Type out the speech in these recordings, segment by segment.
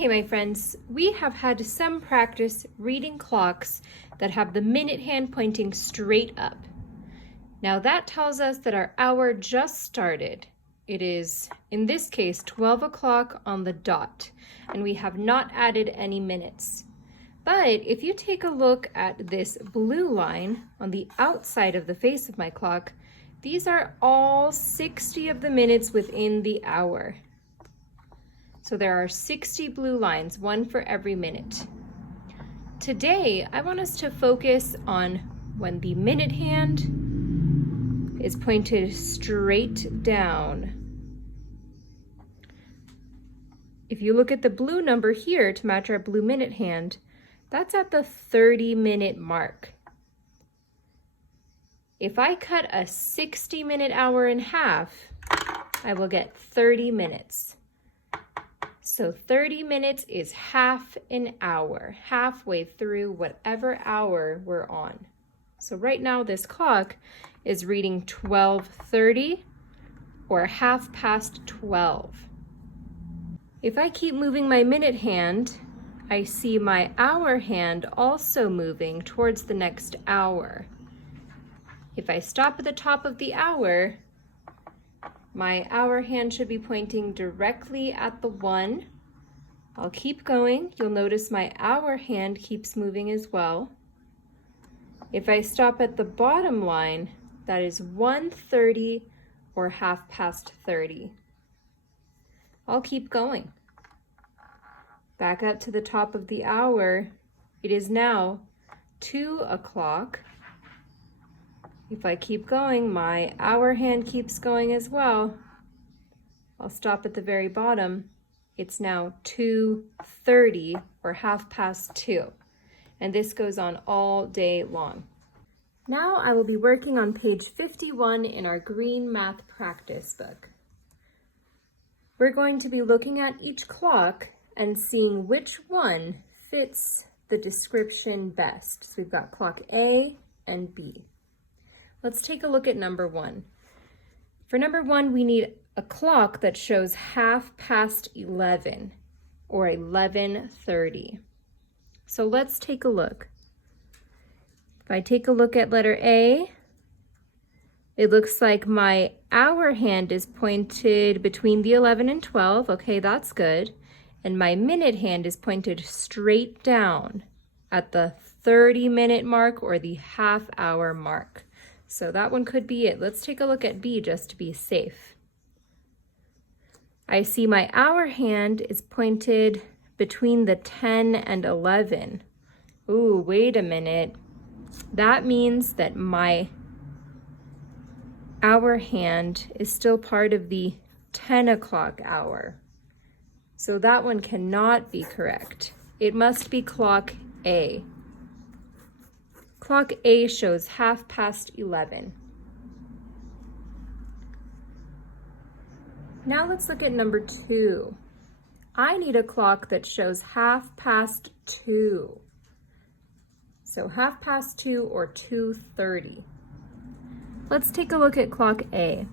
Okay, my friends, we have had some practice reading clocks that have the minute hand pointing straight up. Now that tells us that our hour just started. It is, in this case, 12 o'clock on the dot, and we have not added any minutes. But if you take a look at this blue line on the outside of the face of my clock, these are all 60 of the minutes within the hour. So there are 60 blue lines, one for every minute. Today, I want us to focus on when the minute hand is pointed straight down. If you look at the blue number here to match our blue minute hand, that's at the 30-minute mark. If I cut a 60-minute hour in half, I will get 30 minutes. So 30 minutes is half an hour, halfway through whatever hour we're on. So right now this clock is reading 12:30 or 12:30. If I keep moving my minute hand, I see my hour hand also moving towards the next hour. If I stop at the top of the hour, my hour hand should be pointing directly at the 1. I'll keep going. You'll notice my hour hand keeps moving as well. If I stop at the bottom line, that is 1:30 or 30:30. I'll keep going. Back up to the top of the hour. It is now 2 o'clock. If I keep going, my hour hand keeps going as well. I'll stop at the very bottom. It's now 2:30 or 2:30. And this goes on all day long. Now I will be working on page 51 in our green math practice book. We're going to be looking at each clock and seeing which one fits the description best. So we've got clock A and B. Let's take a look at number 1. For number 1, we need a clock that shows 11:30 or 11:30. So let's take a look. If I take a look at letter A, it looks like my hour hand is pointed between the 11 and 12. Okay, that's good. And my minute hand is pointed straight down at the 30-minute mark or the half-hour mark. So that one could be it. Let's take a look at B just to be safe. I see my hour hand is pointed between the 10 and 11. Ooh, wait a minute. That means that my hour hand is still part of the 10 o'clock hour. So that one cannot be correct. It must be clock A. Clock A shows 11:30. Now let's look at number 2. I need a clock that shows 2:30. So 2:30 or 2:30. Let's take a look at clock A.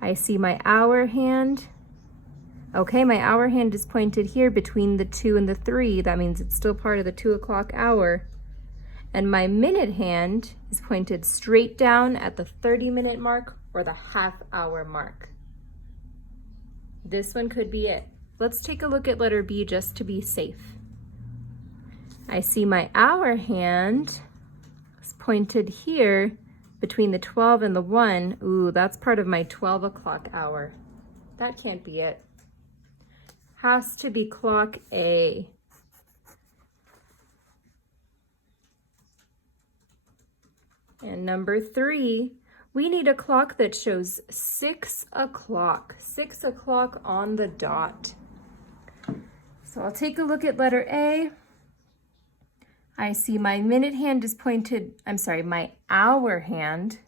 I see my hour hand. Okay, my hour hand is pointed here between the 2 and the 3. That means it's still part of the 2 o'clock hour. And my minute hand is pointed straight down at the 30-minute mark or the half-hour mark. This one could be it. Let's take a look at letter B just to be safe. I see my hour hand is pointed here between the 12 and the 1. Ooh, that's part of my 12 o'clock hour. That can't be it. Has to be clock A. And number 3, we need a clock that shows 6 o'clock. 6 o'clock on the dot. So I'll take a look at letter A. I see my minute hand is pointed, my hour hand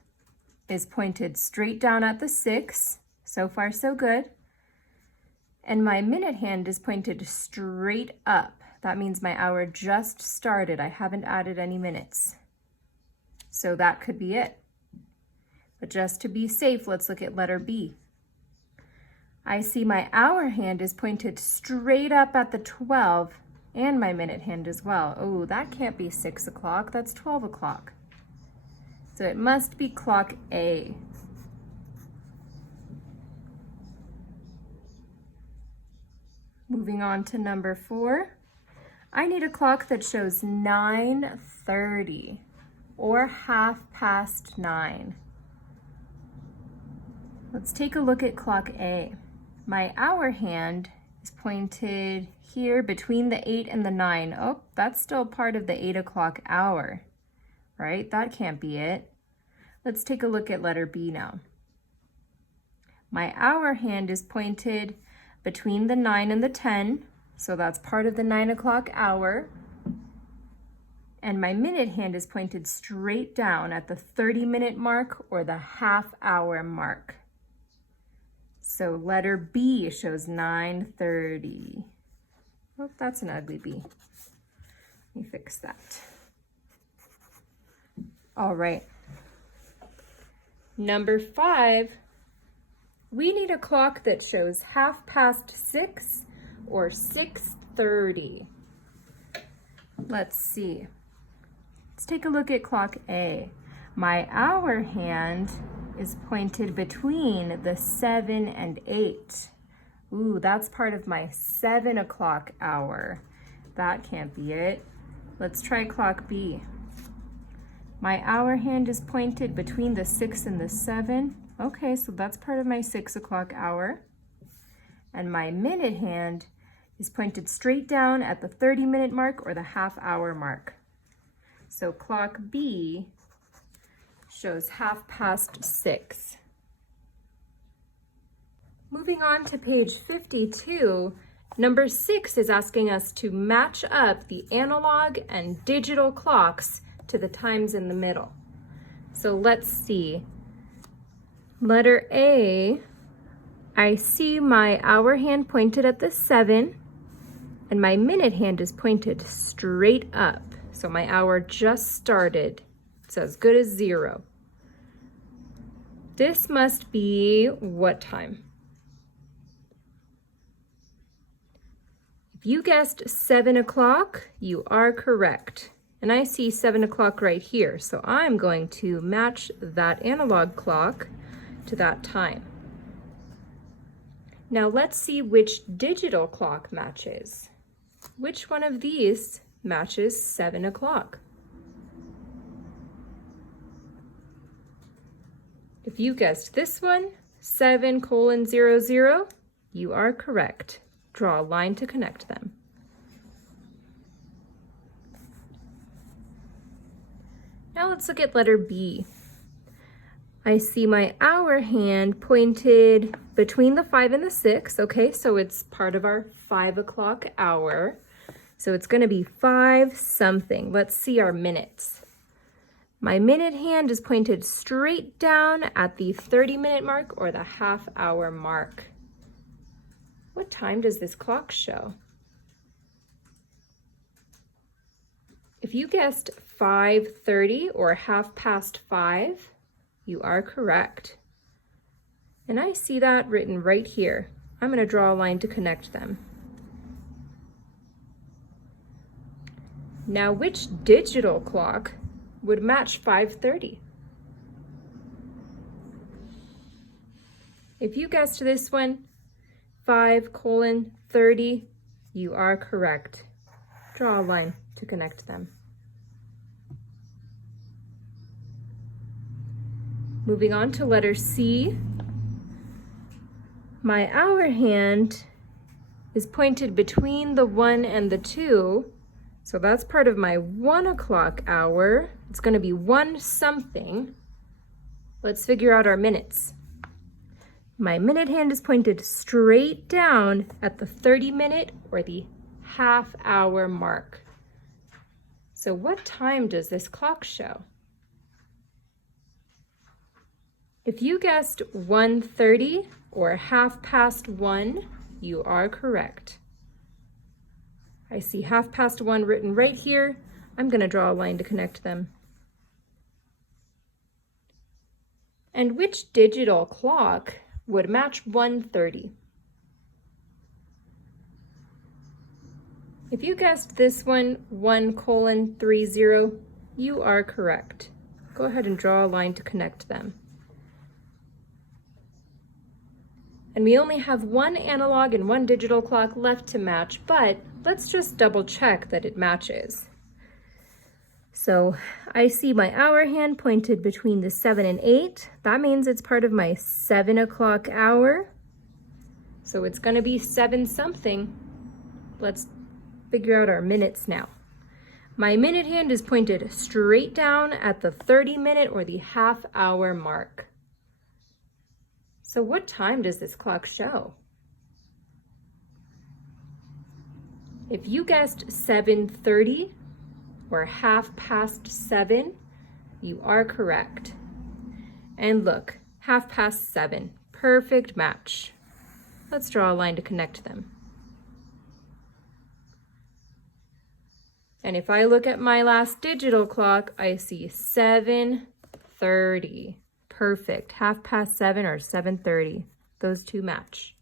is pointed straight down at the 6. So far, so good. And my minute hand is pointed straight up. That means my hour just started. I haven't added any minutes. So that could be it. But just to be safe, let's look at letter B. I see my hour hand is pointed straight up at the 12 and my minute hand as well. Oh, that can't be 6 o'clock, that's 12 o'clock. So it must be clock A. Moving on to number 4. I need a clock that shows 9:30 or 9:30. Let's take a look at clock A. My hour hand is pointed here between the 8 and the 9. Oh, that's still part of the 8 o'clock hour, right? That can't be it. Let's take a look at letter B now. My hour hand is pointed between the 9 and the 10, so that's part of the 9 o'clock hour. And my minute hand is pointed straight down at the 30-minute mark or the half-hour mark. So letter B shows 9:30. Oh, that's an ugly B. Let me fix that. All right. Number 5, we need a clock that shows 6:30 or 6:30. Let's see. Let's take a look at clock A. My hour hand is pointed between the 7 and 8. Ooh, that's part of my 7 o'clock hour. That can't be it. Let's try clock B. My hour hand is pointed between the 6 and the 7. Okay, so that's part of my 6 o'clock hour. And my minute hand is pointed straight down at the 30-minute mark or the half-hour mark. So clock B shows 6:30. Moving on to page 52, number 6 is asking us to match up the analog and digital clocks to the times in the middle. So let's see. Letter A, I see my hour hand pointed at the 7 and my minute hand is pointed straight up. So my hour just started. It's as good as 0. This must be what time? If you guessed 7 o'clock, you are correct. And I see 7 o'clock right here. So I'm going to match that analog clock to that time. Now let's see which digital clock matches. Which one of these matches 7 o'clock? If you guessed this one, 7:00, you are correct. Draw a line to connect them. Now let's look at letter B. I see my hour hand pointed between the 5 and the 6. Okay, so it's part of our 5 o'clock hour. So it's going to be 5 something. Let's see our minutes. My minute hand is pointed straight down at the 30-minute mark or the half-hour mark. What time does this clock show? If you guessed 5:30 or 5:30, you are correct. And I see that written right here. I'm going to draw a line to connect them. Now, which digital clock would match 5:30? If you guessed this one, 5:30, you are correct. Draw a line to connect them. Moving on to letter C. My hour hand is pointed between the 1 and the 2. So that's part of my 1 o'clock hour. It's going to be 1 something. Let's figure out our minutes. My minute hand is pointed straight down at the 30-minute or the half-hour mark. So what time does this clock show? If you guessed 1:30 or 1:30, you are correct. I see 1:30 written right here. I'm going to draw a line to connect them. And which digital clock would match 1:30? If you guessed this one, 1:30, you are correct. Go ahead and draw a line to connect them. And we only have one analog and one digital clock left to match, but let's just double check that it matches. So I see my hour hand pointed between the 7 and 8. That means it's part of my 7 o'clock hour. So it's going to be 7 something. Let's figure out our minutes now. My minute hand is pointed straight down at the 30-minute or the half-hour mark. So what time does this clock show? If you guessed 7:30 or 7:30, you are correct. And look, 7:30, perfect match. Let's draw a line to connect them. And if I look at my last digital clock, I see 7:30. Perfect. 7:30 or 7:30. Those two match.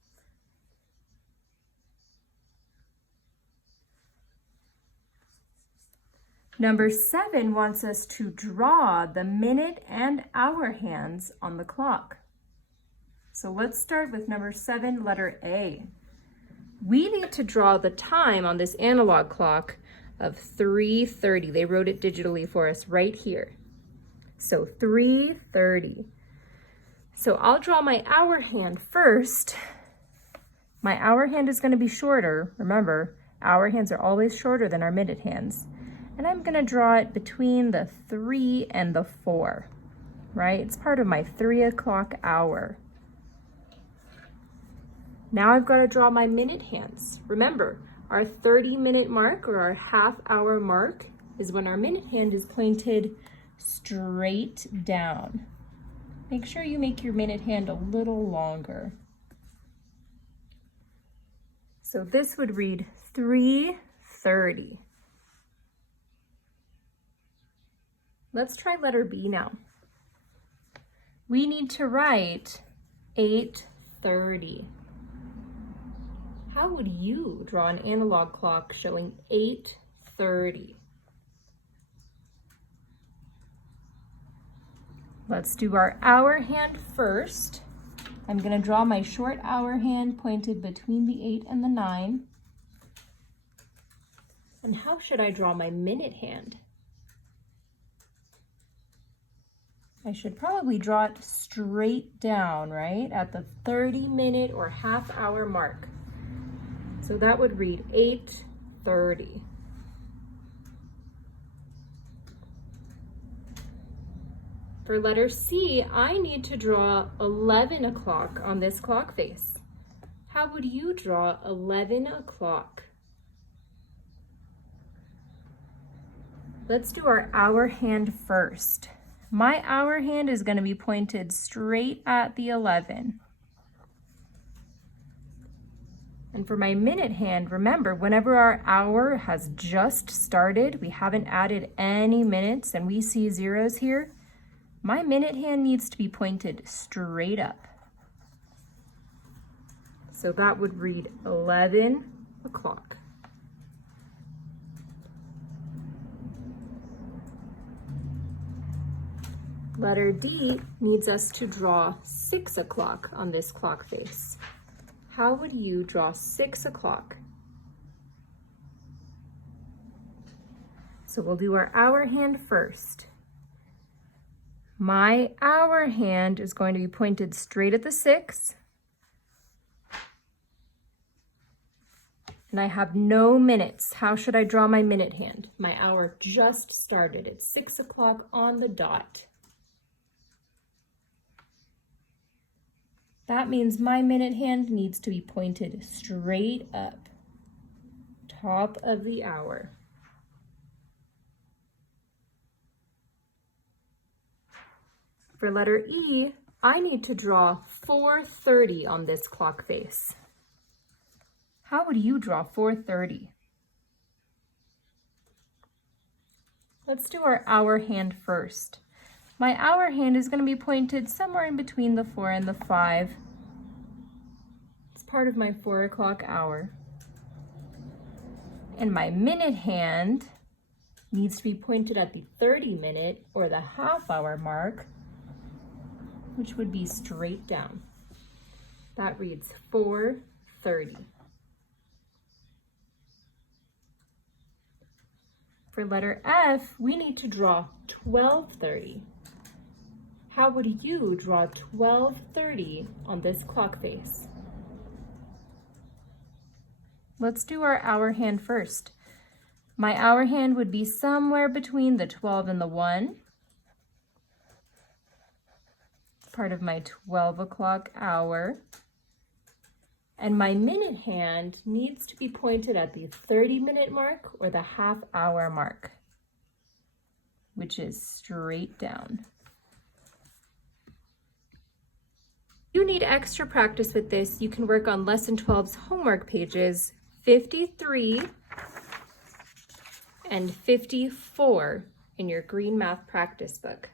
Number 7 wants us to draw the minute and hour hands on the clock. So let's start with number 7, letter A. We need to draw the time on this analog clock of 3:30. They wrote it digitally for us right here. So 3:30. So I'll draw my hour hand first. My hour hand is going to be shorter. Remember, hour hands are always shorter than our minute hands. And I'm going to draw it between the 3 and the 4, right? It's part of my 3 o'clock hour. Now I've got to draw my minute hands. Remember, our 30-minute mark or our half-hour mark is when our minute hand is pointed straight down. Make sure you make your minute hand a little longer. So this would read 3:30. Let's try letter B now. We need to write 8:30. How would you draw an analog clock showing 8:30? Let's do our hour hand first. I'm going to draw my short hour hand pointed between the 8 and the 9. And how should I draw my minute hand? I should probably draw it straight down, right, at the 30-minute or half-hour mark. So that would read 8:30. For letter C, I need to draw 11 o'clock on this clock face. How would you draw 11 o'clock? Let's do our hour hand first. My hour hand is going to be pointed straight at the 11. And for my minute hand, remember, whenever our hour has just started, we haven't added any minutes, and we see zeros here, my minute hand needs to be pointed straight up. So that would read 11 o'clock. Letter D needs us to draw 6 o'clock on this clock face. How would you draw 6 o'clock? So we'll do our hour hand first. My hour hand is going to be pointed straight at the 6. And I have no minutes. How should I draw my minute hand? My hour just started. It's 6 o'clock on the dot. That means my minute hand needs to be pointed straight up, top of the hour. For letter E, I need to draw 4:30 on this clock face. How would you draw 4:30? Let's do our hour hand first. My hour hand is going to be pointed somewhere in between the 4 and the 5. It's part of my 4 o'clock hour. And my minute hand needs to be pointed at the 30-minute or the half-hour mark, which would be straight down. That reads 4:30. For letter F, we need to draw 12:30. How would you draw 12:30 on this clock face? Let's do our hour hand first. My hour hand would be somewhere between the 12 and the 1. Part of my 12 o'clock hour. And my minute hand needs to be pointed at the 30-minute mark or the half-hour mark, which is straight down. If you need extra practice with this, you can work on Lesson 12's homework pages 53 and 54 in your green math practice book.